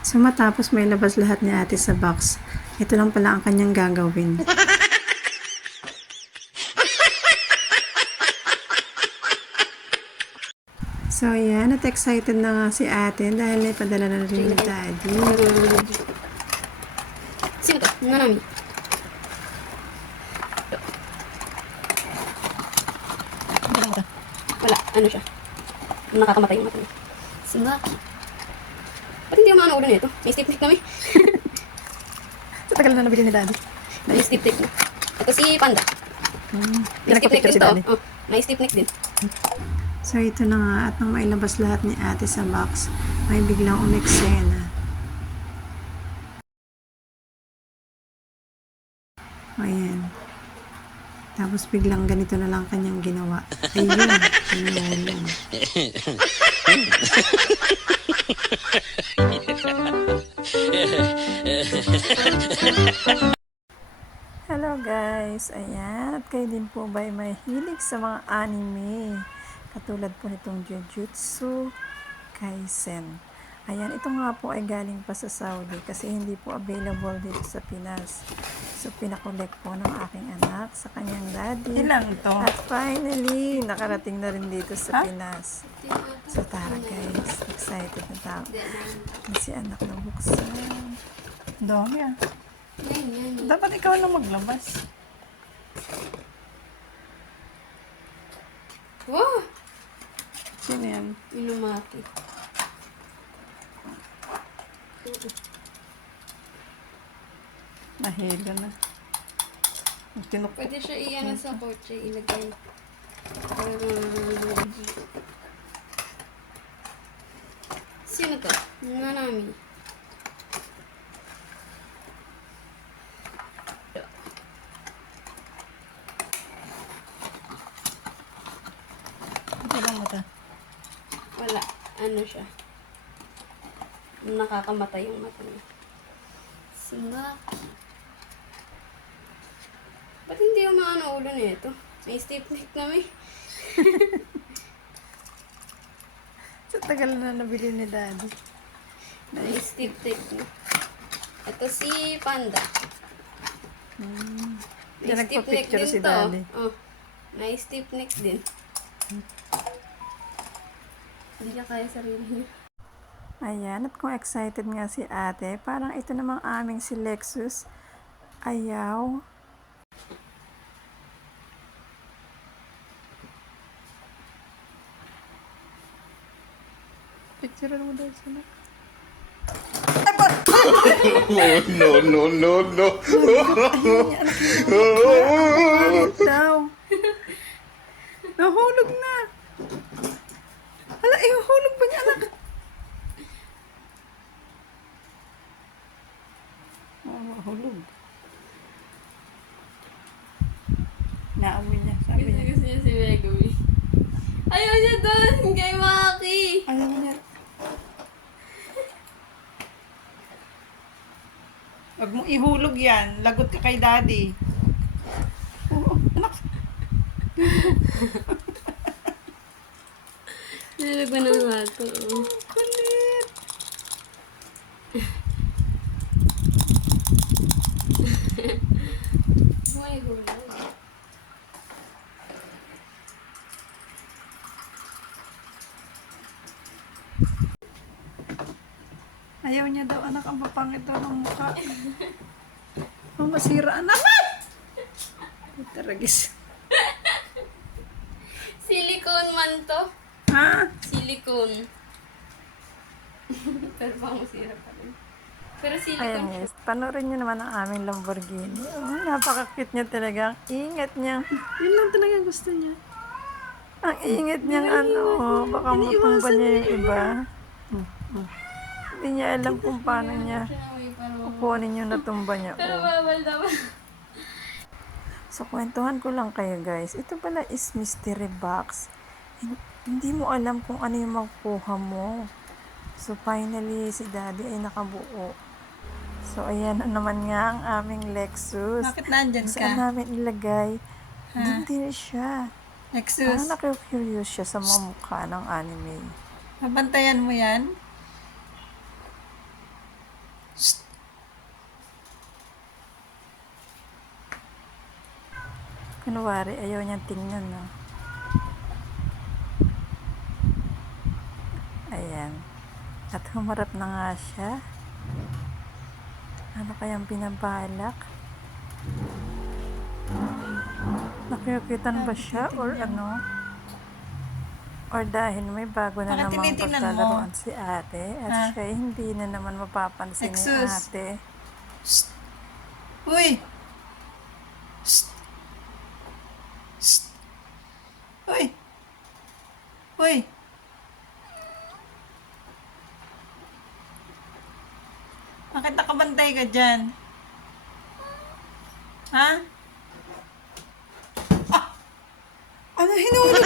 So matapos may labas lahat ni ate sa box, ito lang pala ang kanyang gagawin. So yan, at excited na nga si ate dahil naipadala na rin ni daddy. Sino to? Nanami. Wala, ano siya? Nakakamatay yung mata niya. Sumaki. Ba't hindi yung mga ulo nito? May stiff neck kami. Sa tagal na nabili ni daddy. May stiff neck na. Ito si Panda. May stiff neck Pinagpapicture din si to. daddy. Oh, may stiff neck din. So ito na nga, at nang mailabas lahat ni ate sa box, may biglang umeksena. Ayan. Tapos biglang ganito na lang kanyang ginawa. Ayun. Ayun. Hello guys. Ayan. At kayo din po ba ay may hilig sa mga anime? Katulad po nitong Jujutsu Kaisen. Ayan, ito nga po ay galing pa sa Saudi kasi hindi po available dito sa Pinas. So, pinakolek po ng aking anak sa kanyang daddy. Ilang to? At finally, nakarating na rin dito sa Pinas. So, tara guys. Excited na tao. Si anak na buksan. Dami ah. Yan. Dapat ikaw na maglabas. Wow! Sino yan? Inumaki. Nahilo na. Pwede siya iyan sa kotse, ilagay. Sino to? Nanami. Ito lang mo ta. Wala. Ano siya? Nakakamatay yung mata niya. Sumaki. Ba't hindi yung mga ulo nito? May stiff neck kami. Sa tagal na nabili ni daddy. May stiff neck na. Ito si Panda. May Yan, stiff neck nagpa-picture din si to. daddy. Oh, may stiff neck din. Hindi niya kaya sarili niya. Ayan, at kung excited nga si ate, parang ito namang aming si Lexus. Ayaw. Picture mo daw sila. Oh, no. Bakit daw? Nahulog na. Hala, ihulog ba niya, anak? Hulog. Naamoy niya. Sabi niya. Gusto niya si Megumi. Ayaw niya doon kay Maki. Ayaw niya. Huwag mo ihulog yan. Lagot ka kay daddy. Oo, anak. Nilagwa ng lato. Kulit. May hulog. Ayaw niya daw, anak, ang papangit daw ng mukha. Oh, masira, anak! Taragis. Silicone man to. Ha? Silicone. Pero bang masira pa rin. Pero Ayan silicone siya. guys, panoorin niyo naman ang aming Lamborghini. Oh, napaka-cute niya talaga. Ang ingat niya. Yun lang talaga gusto niya. Ang ingat niyang ano, baka matumba niya yung iba. Hindi niya alam kung paano niya kukunin yung natumba niya. Pero Oh. bawal daw. So, kwentuhan ko lang kayo guys. Ito pala is mystery box. Hindi mo alam kung ano yung makukuha mo. So, finally, si daddy ay nakabuo. So, ayan na naman nga ang aming Lexus. Bakit nandyan Saan ka? namin ilagay? Ha? Hindi siya. Lexus, Parang naku-curious siya sa mga mukha ng anime. mabantayan mo yan? Kunwari, ayaw niyang tingnan, no? Ayan. At humarap na nga siya. Ano kayang binabalak? Nakikitan ba siya or ano? Or dahil may bago na Bakit namang tinitingnan mo? paglalaroan si ate at Ha? siya hindi na naman mapapansin ni Exus. ate. Uy! Shh! Shh! Uy! Uy! Bakit nakabantay ka dyan? Ha? Ah! Ano hinulog